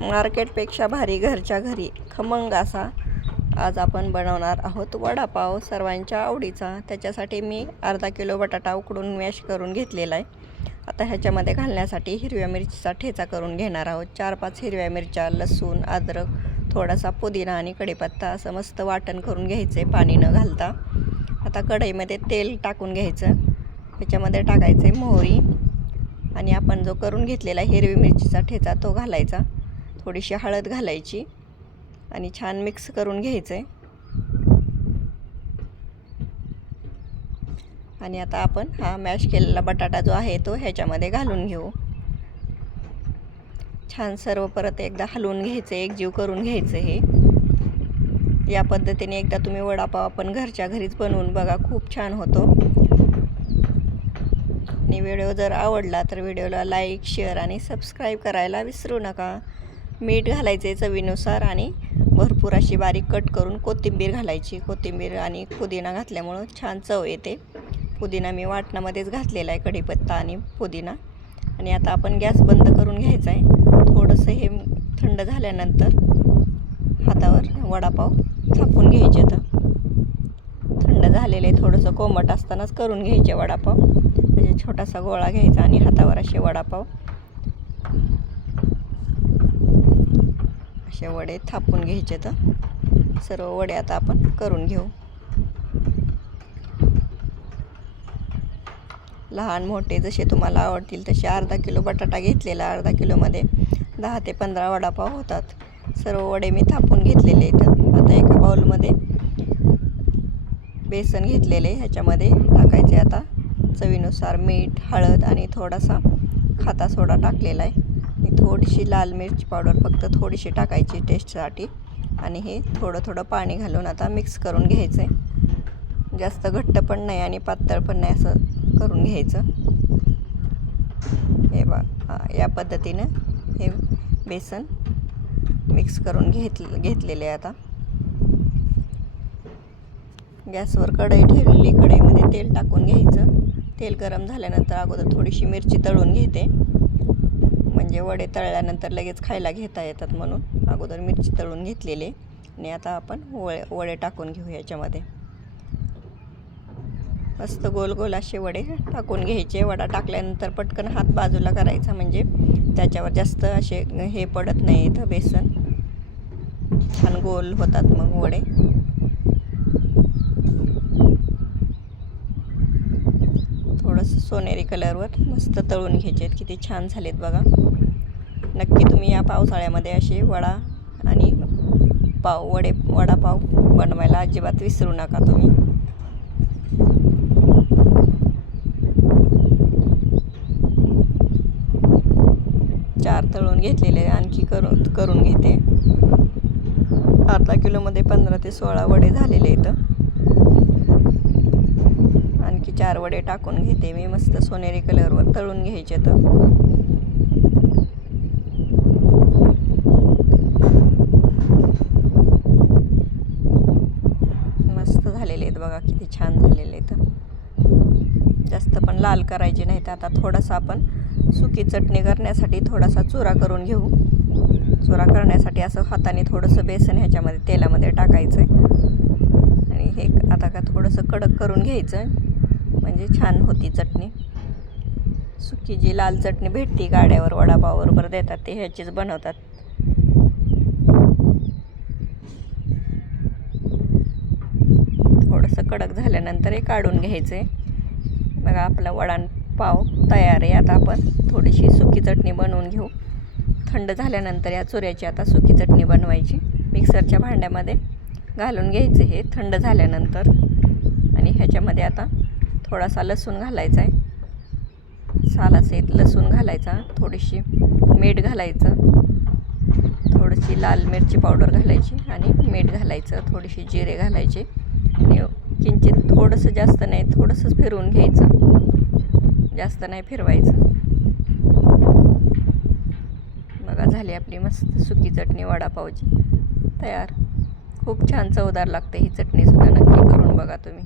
मार्केटपेक्षा भारी घरच्या घरी. खमंग असा. आज आपण बनवणार आहोत वडापाव. सर्वांच्या आवडीचा. त्याच्यासाठी मी अर्धा किलो बटाटा उकडून मॅश करून घेतलेला आहे. आता ह्याच्यामध्ये घालण्यासाठी हिरव्या मिरचीचा ठेचा करून घेणार आहोत. चार पाच हिरव्या मिरच्या लसूण अद्रक थोडासा पुदिना आणि कढीपत्ता असं मस्त वाटण करून घ्यायचं आहे पाणी न घालता. आता कढईमध्ये तेल टाकून घ्यायचं. ह्याच्यामध्ये टाकायचं आहे मोहरी. आणि आपण जो करून घेतलेला हिरवी मिरचीचा ठेचा तो घालायचा. थोडीशी हळद घालायची आणि छान मिक्स करून घ्यायचं आहे आणि आता आपण हा मॅश केलेला बटाटा जो आहे तो ह्याच्यामध्ये घालून घेऊ. छान सर्व परत एकदा हलवून घ्यायचं एकजीव करून घ्यायचं हे. या पद्धतीने एकदा तुम्ही वडापाव आपण घरच्या घरीच बनवून बघा खूप छान होतो. आणि व्हिडिओ जर आवडला तर व्हिडिओला लाईक शेअर आणि सबस्क्राईब करायला विसरू नका. मीठ घालायचे चवीनुसार आणि भरपूर अशी बारीक कट करून कोथिंबीर घालायची. कोथिंबीर आणि पुदिना घातल्यामुळं छान चव येते. पुदिना मी वाटणामध्येच घातलेला आहे कढीपत्ता आणि पुदिना. आणि आता आपण गॅस बंद करून घ्यायचा आहे थोडंसं हे थंड झाल्यानंतर हातावर वडापाव थापून घ्यायचे तर थंड झालेले थोडंसं कोमट असतानाच करून घ्यायचे वडापाव. म्हणजे छोटासा गोळा घ्यायचा आणि हातावर असे वडापाव. असे वडे थापून घ्यायचे तर सर्व वडे आता आपण करून घेऊ. लहान मोठे जसे तुम्हाला आवडतील तसे अर्धा किलो बटाटा घेतलेला अर्धा किलोमध्ये दहा ते पंधरा वडापाव होतात. सर्व वडे मी थापून घेतलेले आहेत. आता एका बाउलमध्ये बेसन घेतलेले ह्याच्यामध्ये टाकायचे आता चवीनुसार मीठ हळद आणि थोडासा खाता सोडा टाकलेला आहे. थोडीशी लाल मिरची पावडर फक्त थोडीशी टाकायची टेस्टसाठी आणि हे थोडं थोडं पाणी घालून आता मिक्स करून घ्यायचं आहे जास्त घट्ट पण नाही आणि पातळ पण नाही असं करून घ्यायचं. हे बा या पद्धतीनं हे बेसन मिक्स करून घेत घेतलेले आहे आता. गॅसवर कढई ठेवलेली कढईमध्ये तेल टाकून घ्यायचं. तेल गरम झाल्यानंतर अगोदर थोडीशी मिरची तळून घेते. म्हणजे वडे तळल्यानंतर लगेच खायला घेता येतात म्हणून. अगोदर मिरची तळून घेतलेली आणि आता आपण वळे वडे टाकून घेऊ याच्यामध्ये. मस्त गोल गोल असे वडे टाकून घ्यायचे. वडा टाकल्यानंतर पटकन हात बाजूला करायचा म्हणजे त्याच्यावर जास्त असे हे पडत नाही इथं बेसन. छान गोल होतात मग वडे थोडंसं सोनेरी कलरवर मस्त तळून घ्यायचे आहेत. किती छान झालेत बघा. नक्की तुम्ही या पावसाळ्यामध्ये असे वडा आणि पाव वडे वडापाव बनवायला अजिबात विसरू नका तुम्ही. चार तळून घेतलेले आणखी करून करून घेते. अर्धा किलोमध्ये पंधरा ते सोळा वडे झालेले इथं चार वडे टाकून घेते. मी मस्त सोनेरी कलरवर तळून घ्यायचे तर. मस्त झालेले आहेत बघा किती छान झालेले आहेत. जास्त पण लाल करायचे नाहीत. आता थोडासा आपण सुकी चटणी करण्यासाठी थोडासा चुरा करून घेऊ. चुरा करण्यासाठी असं हाताने थोडंसं बेसन ह्याच्यामध्ये तेलामध्ये टाकायचं आहे आणि हे आता का थोडंसं कडक करून घ्यायचं म्हणजे छान होती चटणी. सुकी जी लाल चटणी भेटती गाड्यावर वडापावबरोबर देतात ते ह्याचीच बनवतात. थोडंसं कडक झाल्यानंतर हे काढून घ्यायचं. आहे बघा आपला वडा पाव तयार आहे. आता आपण थोडीशी सुकी चटणी बनवून घेऊ. थंड झाल्यानंतर या चुऱ्याची आता सुकी चटणी बनवायची. मिक्सरच्या भांड्यामध्ये घालून घ्यायचं हे थंड झाल्यानंतर. आणि ह्याच्यामध्ये आता थोडासा लसूण घालायचा आहे. सालासहित लसूण घालायचा थोडीशी मीठ घालायचं थोडीशी लाल मिरची पावडर घालायची आणि मीठ घालायचं थोडीशी जिरे घालायचे आणि किंचित थोडंसं जास्त नाही थोडंसंच फिरवून घ्यायचं. जास्त नाही फिरवायचं. बघा झाली आपली मस्त सुकी चटणी वडापावची. तयार. खूप छान चवदार लागते ही चटणीसुद्धा नक्की करून बघा तुम्ही.